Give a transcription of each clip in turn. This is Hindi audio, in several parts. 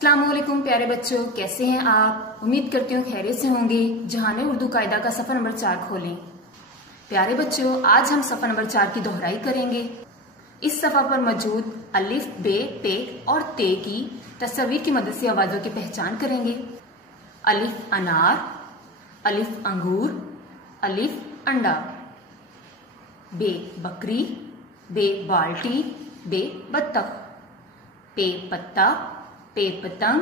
अस्सलामुअलैकुम प्यारे बच्चों, कैसे हैं आप। उम्मीद करती हूँ खैरियत से होंगे। जहाने उर्दू कायदा का सफ़र नंबर 4 खोलें। प्यारे बच्चों, आज हम सफ़र नंबर 4 की दोहराई करेंगे। इस सफ़ा पर मौजूद अलिफ, बे, पे और ते की तस्वीर की मदद से आवाज़ों की पहचान करेंगे। अलिफ अनार, अलिफ अंगूर, अलिफ अंडा। बे बकरी, बे बाल्टी, बे बत्तख। पे पत्ता, पे पतंग,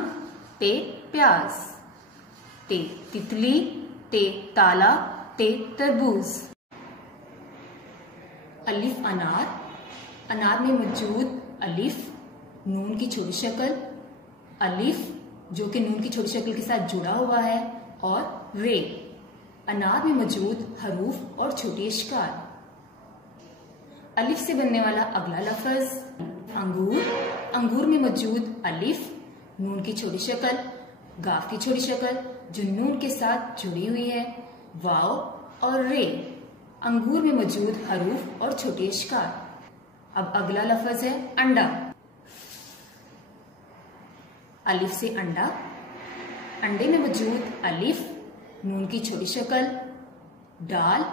पे प्याज। ते तितली, ते ताला, ते तरबूज। अलिफ अनार, अनार में मौजूद अलिफ नून की छोटी शक्ल, अलिफ जो कि नून की छोटी शक्ल के साथ जुड़ा हुआ है, और रे अनार में मौजूद हरूफ और छोटी अशकार। अलिफ से बनने वाला अगला लफ्ज अंगूर। अंगूर में मौजूद अलिफ नून की छोटी शक्ल, गाफ की छोटी शक्ल जो नून के साथ जुड़ी हुई है, वाव और रे। अंगूर में मौजूद हरूफ और छोटी अशकार। अब अगला लफ्ज है अंडा। अलिफ से अंडा। अंडे में मौजूद अलिफ नून की छोटी शक्ल, डाल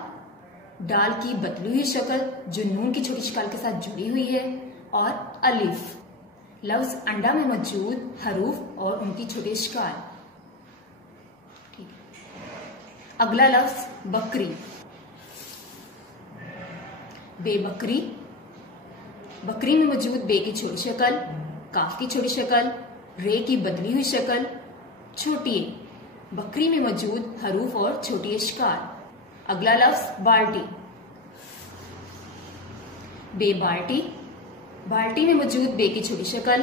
डाल की बदली हुई शक्ल जो नून की छोटी शक्ल के साथ जुड़ी हुई है, और अलिफ। लफ्ज अंडा में मौजूद हरूफ और उनकी छोटी अशकार। ठीक है। अगला लफ्ज बकरी। बेबकरी। बकरी में मौजूद बे की छोटी शक्ल, काफ की छोटी शक्ल, रे की बदली हुई शक्ल, छोटी ए। बकरी में मौजूद हरूफ और छोटी अशकार। अगला लफ्ज बाल्टी। बे बाल्टी। बाल्टी में मौजूद बे की छोटी शक्ल,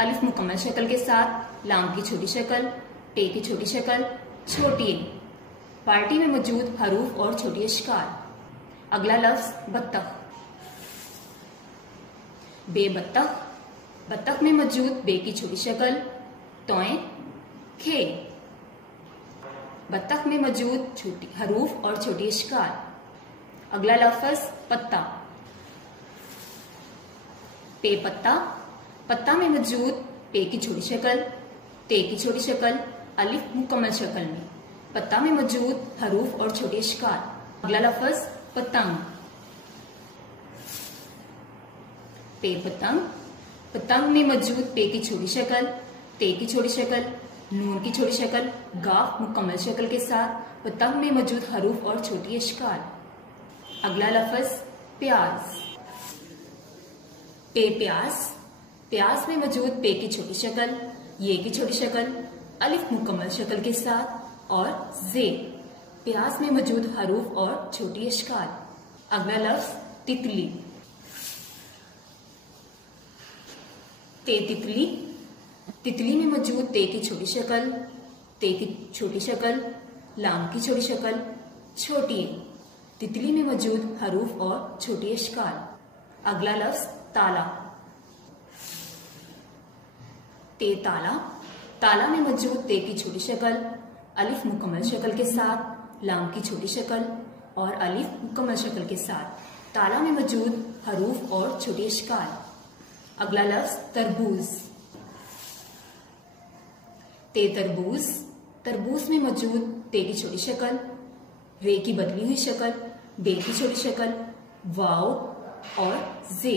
अलिफ मुकम्मल शक्ल के साथ, लाम की छोटी शक्ल, टे की छोटी शक्ल, छोटी ए। बाल्टी में मौजूद हरूफ और छोटी अशकार। अगला लफ्ज बत्तख। बे बत्तख। बत्तख में मौजूद बे की छोटी शक्ल, तोए, खे। बत्तख में मौजूद छोटी हरूफ और छोटी अशकार। अगला लफ्ज पत्ता। पे पत्ता। पत्ता में मौजूद पे की छोटी शक्ल, ते की छोटी शक्ल, अलिफ मुकम्मल शक्ल में। पत्ता में मौजूद हरूफ और छोटी अशकार। अगला लफ्ज पतंग। पे पतंग। पतंग में मौजूद पे की छोटी शक्ल, ते की छोटी शक्ल, नून की छोटी शक्ल, गाफ मुकम्मल शक्ल के साथ, पतंग में मौजूद हरूफ और छोटी अशकार। अगला लफ्ज प्याज। पे प्याज। प्याज में मौजूद पे की छोटी शक्ल, ये की छोटी शक्ल, अलिफ मुकम्मल शक्ल के साथ, और जे। प्याज में मौजूद हरूफ और छोटी अशकार। अगला लफ्ज तितली। ते तितली। तितली में मौजूद ते की छोटी शक्ल, ते की छोटी शक्ल, लाम की छोटी शक्ल, छोटी ए। तितली में मौजूद हरूफ और छोटी अशकार। अगला लफ्ज ताला। ते ताला। ताला में मौजूद ते की छोटी शक्ल, अलिफ मुकम्मल शक्ल के साथ, लाम की छोटी शक्ल, और अलिफ मुकम्मल शक्ल के साथ। ताला में मौजूद हरूफ और छोटी अशकार। अगला लफ्ज तरबूज। ते तरबूज। तरबूज में मौजूद ते की छोटी शक्ल, रे की बदली हुई शक्ल, बे की छोटी शक्ल, वाव और जे।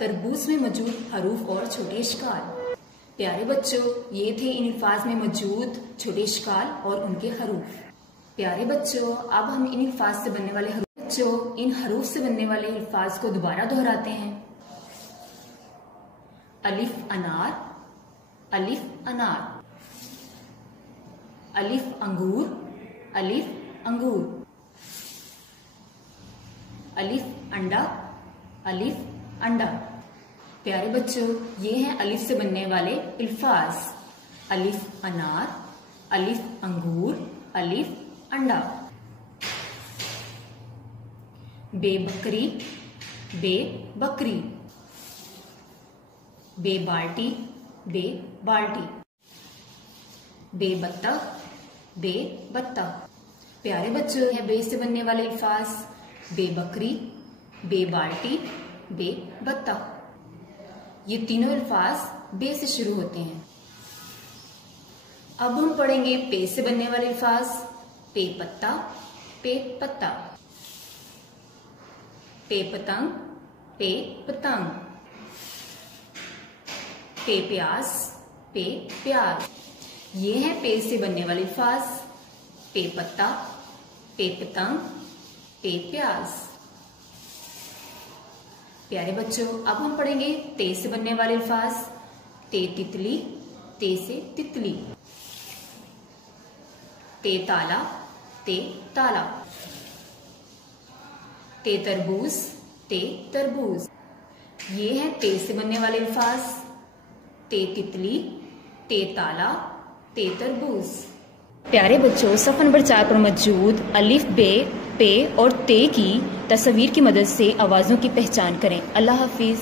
तरबूज में मौजूद हरूफ और छोटी अशकार। प्यारे बच्चों, ये थे इन अल्फाज में मौजूद छोटे अशकार और उनके हरूफ। प्यारे बच्चों, अब हम इन अल्फाज से बनने वाले इन हरूफ से बनने वाले अल्फाज को दोबारा दोहराते हैं। अलिफ अनार। अलिफ अनार। अलिफ अंगूर। अलिफ अंगूर। अलिफ अंडा। अलिफ अंडा। प्यारे बच्चों, ये हैं अलिफ से बनने वाले अल्फाज। अलिफ अनार, अलिफ अंगूर, अलिफ अंडा। बे बकरी। बे बकरी। बे बाल्टी। बे बाल्टी। बे बत्तख। बे बत्तख। प्यारे बच्चों, हैं बे से बनने वाले अल्फाज बे बकरी, बे बाल्टी, बे बत्तख। ये तीनों अल्फाज बे से शुरू होते हैं। अब हम पढ़ेंगे पे से बनने वाले अल्फाज। पे पत्ता, पे पत्ता। पे पतंग, पे पतंग। पे प्याज, पे प्याज। ये है पे से बनने वाले अल्फाज। पे पत्ता, पे पतंग, पे प्याज। प्यारे बच्चों, अब हम पढ़ेंगे ते से बनने वाले अल्फाज। ते तितली, ते से तितली। ते ताला, ते ताला। ते तरबूज, ते तरबूज। ये है ते से बनने वाले अल्फाज। ते तितली, ते ताला, ते तरबूज। प्यारे बच्चों, सफ़र नंबर 4 पर मौजूद अलिफ, बे, पे और ते की तस्वीर की मदद से आवाज़ों की पहचान करें। अल्लाह हाफिज।